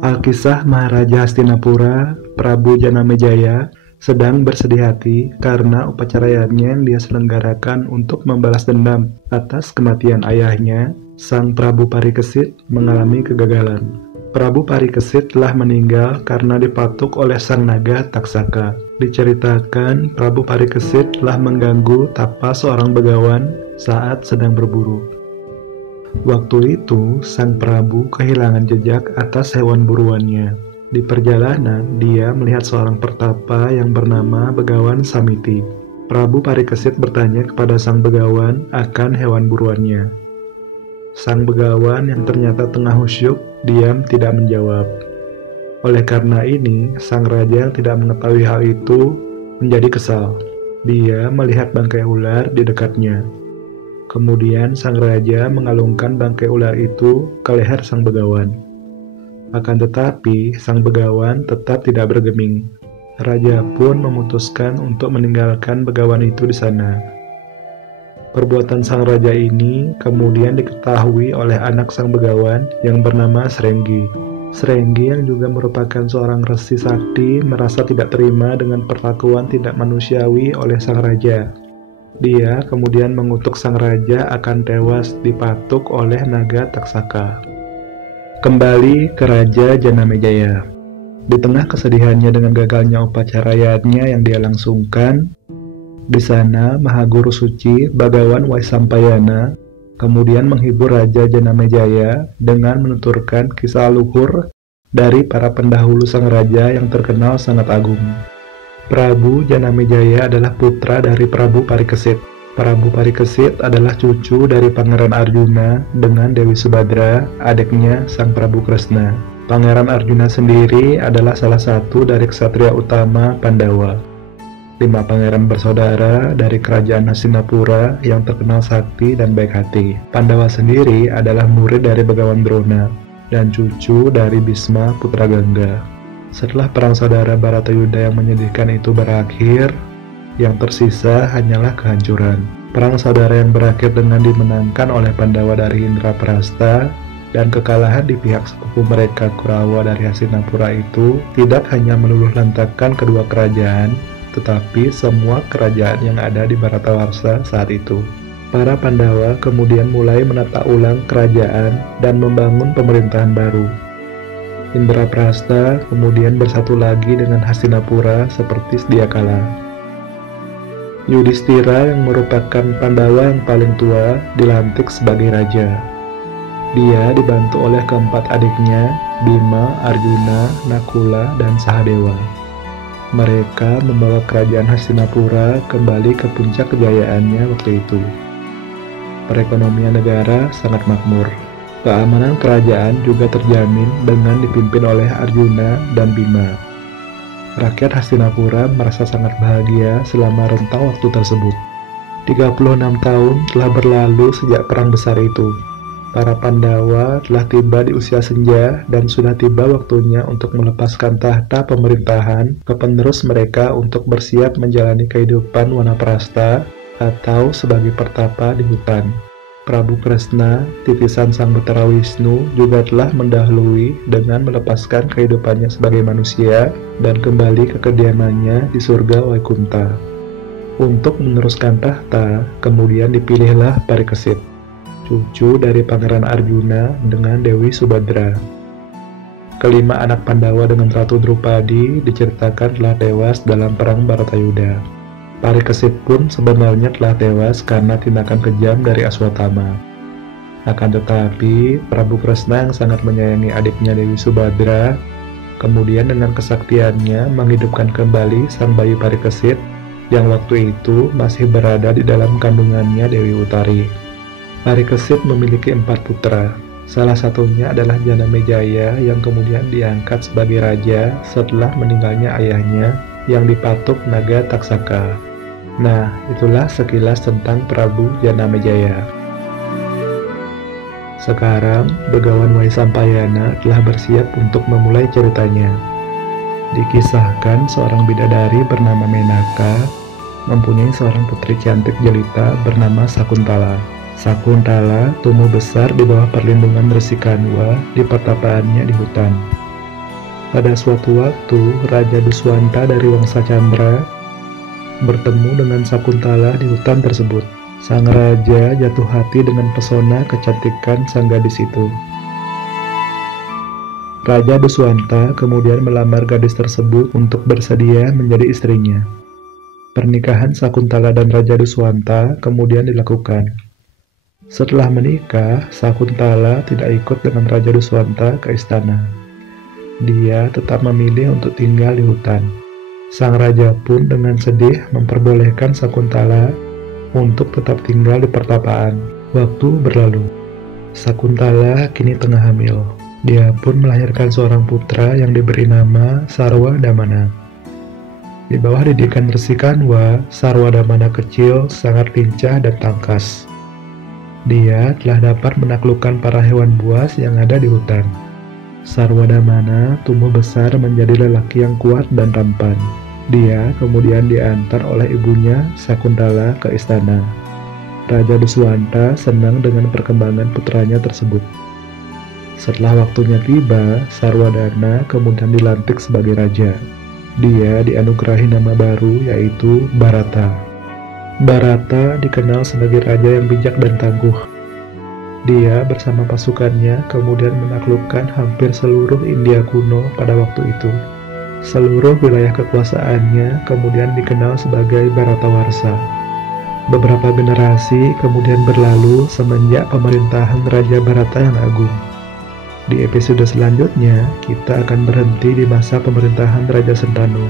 Alkisah Maharaja Hastinapura, Prabu Janamejaya, sedang bersedih hati karena upacara yajna yang dia selenggarakan untuk membalas dendam atas kematian ayahnya, Sang Prabu Parikesit, mengalami kegagalan. Prabu Parikesit telah meninggal karena dipatuk oleh Sang Naga Taksaka. Diceritakan Prabu Parikesit telah mengganggu tapa seorang begawan saat sedang berburu. Waktu itu, Sang Prabu kehilangan jejak atas hewan buruannya. Di perjalanan, dia melihat seorang pertapa yang bernama Begawan Samiti. Prabu Parikesit bertanya kepada sang begawan akan hewan buruannya. Sang begawan yang ternyata tengah khusyuk, diam tidak menjawab. Oleh karena ini, sang raja yang tidak mengetahui hal itu menjadi kesal. Dia melihat bangkai ular di dekatnya. Kemudian sang raja mengalungkan bangkai ular itu ke leher sang begawan. Akan tetapi, sang begawan tetap tidak bergeming. Raja pun memutuskan untuk meninggalkan begawan itu di sana. Perbuatan sang raja ini kemudian diketahui oleh anak sang begawan yang bernama Srenggi. Srenggi yang juga merupakan seorang resi sakti merasa tidak terima dengan perlakuan tidak manusiawi oleh sang raja. Dia kemudian mengutuk sang raja akan tewas dipatuk oleh naga Taksaka. Kembali ke Raja Janamejaya. Di tengah kesedihannya dengan gagalnya upacara yajna yang dia langsungkan, di sana Mahaguru Suci Bagawan Waisampayana kemudian menghibur Raja Janamejaya dengan menuturkan kisah luhur dari para pendahulu sang raja yang terkenal sangat agung. Prabu Janamejaya adalah putra dari Prabu Parikesit. Prabu Parikesit adalah cucu dari Pangeran Arjuna dengan Dewi Subadra, adiknya Sang Prabu Kresna. Pangeran Arjuna sendiri adalah salah satu dari ksatria utama Pandawa. 5 pangeran bersaudara dari kerajaan Hastinapura yang terkenal sakti dan baik hati. Pandawa sendiri adalah murid dari Begawan Drona dan cucu dari Bisma Putra Gangga. Setelah perang saudara Baratayuda yang menyedihkan itu berakhir, yang tersisa hanyalah kehancuran. Perang saudara yang berakhir dengan dimenangkan oleh Pandawa dari Indraprasta dan kekalahan di pihak sepupu mereka Kurawa dari Hastinapura itu tidak hanya meluluh lantakkan kedua kerajaan, tetapi semua kerajaan yang ada di Bharatawarsha saat itu. Para Pandawa kemudian mulai menata ulang kerajaan dan membangun pemerintahan baru. Indraprasta kemudian bersatu lagi dengan Hastinapura seperti sedia kala. Yudhistira yang merupakan Pandawa yang paling tua dilantik sebagai raja. Dia dibantu oleh keempat adiknya, Bima, Arjuna, Nakula, dan Sahadewa. Mereka membawa kerajaan Hastinapura kembali ke puncak kejayaannya waktu itu. Perekonomian negara sangat makmur. Keamanan kerajaan juga terjamin dengan dipimpin oleh Arjuna dan Bima. Rakyat Hastinapura merasa sangat bahagia selama rentang waktu tersebut. 36 tahun telah berlalu sejak perang besar itu. Para Pandawa telah tiba di usia senja dan sudah tiba waktunya untuk melepaskan tahta pemerintahan ke penerus mereka untuk bersiap menjalani kehidupan wanaprasta atau sebagai pertapa di hutan. Prabu Kresna, titisan Sang Betara Wisnu, juga telah mendahului dengan melepaskan kehidupannya sebagai manusia dan kembali ke kediamannya di surga Waikunta. Untuk meneruskan tahta, kemudian dipilihlah Parikesit, cucu dari Pangeran Arjuna dengan Dewi Subadra. Kelima anak Pandawa dengan Ratu Drupadi diceritakan telah tewas dalam perang Baratayuda. Parikesit pun sebenarnya telah tewas karena tindakan kejam dari Aswatama. Akan tetapi, Prabu Kresna yang sangat menyayangi adiknya Dewi Subadra, kemudian dengan kesaktiannya menghidupkan kembali sang bayi Parikesit yang waktu itu masih berada di dalam kandungannya Dewi Utari. Parikesit memiliki 4 putra. Salah satunya adalah Janamejaya yang kemudian diangkat sebagai raja setelah meninggalnya ayahnya yang dipatuk naga Taksaka. Nah, itulah sekilas tentang Prabu Janamejaya. Sekarang, Begawan Waisampayana telah bersiap untuk memulai ceritanya. Dikisahkan seorang bidadari bernama Menaka mempunyai seorang putri cantik jelita bernama Sakuntala. Sakuntala tumbuh besar di bawah perlindungan Resi Kanwa di pertapaannya di hutan. Pada suatu waktu, Raja Duswanta dari Wangsa Candra bertemu dengan Sakuntala di hutan tersebut. Sang raja jatuh hati dengan pesona kecantikan sang gadis itu. Raja Duswanta kemudian melamar gadis tersebut untuk bersedia menjadi istrinya. Pernikahan Sakuntala dan Raja Duswanta kemudian dilakukan. Setelah menikah, Sakuntala tidak ikut dengan Raja Duswanta ke istana. Dia tetap memilih untuk tinggal di hutan. Sang raja pun dengan sedih memperbolehkan Sakuntala untuk tetap tinggal di pertapaan. Waktu berlalu. Sakuntala kini tengah hamil. Dia pun melahirkan seorang putra yang diberi nama Sarwadamana. Di bawah didikan Resi Kanwa, Sarwadamana kecil sangat lincah dan tangkas. Dia telah dapat menaklukkan para hewan buas yang ada di hutan. Sarwadamana tumbuh besar menjadi lelaki yang kuat dan tampan. Dia kemudian diantar oleh ibunya Sakuntala ke istana. Raja Duswanta senang dengan perkembangan putranya tersebut. Setelah waktunya tiba, Sarwadana kemudian dilantik sebagai raja. Dia dianugerahi nama baru yaitu Bharata. Bharata dikenal sebagai raja yang bijak dan tangguh. Dia bersama pasukannya kemudian menaklukkan hampir seluruh India kuno pada waktu itu. Seluruh wilayah kekuasaannya kemudian dikenal sebagai Bharatawarsha. Beberapa generasi kemudian berlalu semenjak pemerintahan Raja Bharata yang agung. Di episode selanjutnya, kita akan berhenti di masa pemerintahan Raja Sentanu.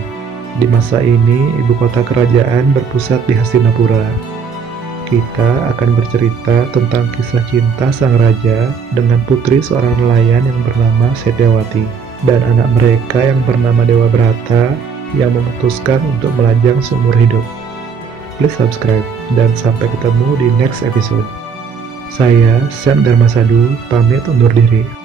Di masa ini, ibu kota kerajaan berpusat di Hastinapura. Kita akan bercerita tentang kisah cinta sang raja dengan putri seorang nelayan yang bernama Setyawati dan anak mereka yang bernama Dewa Brata yang memutuskan untuk melajang seumur hidup. Please subscribe dan sampai ketemu di next episode. Saya Sam Dharmasadu pamit undur diri.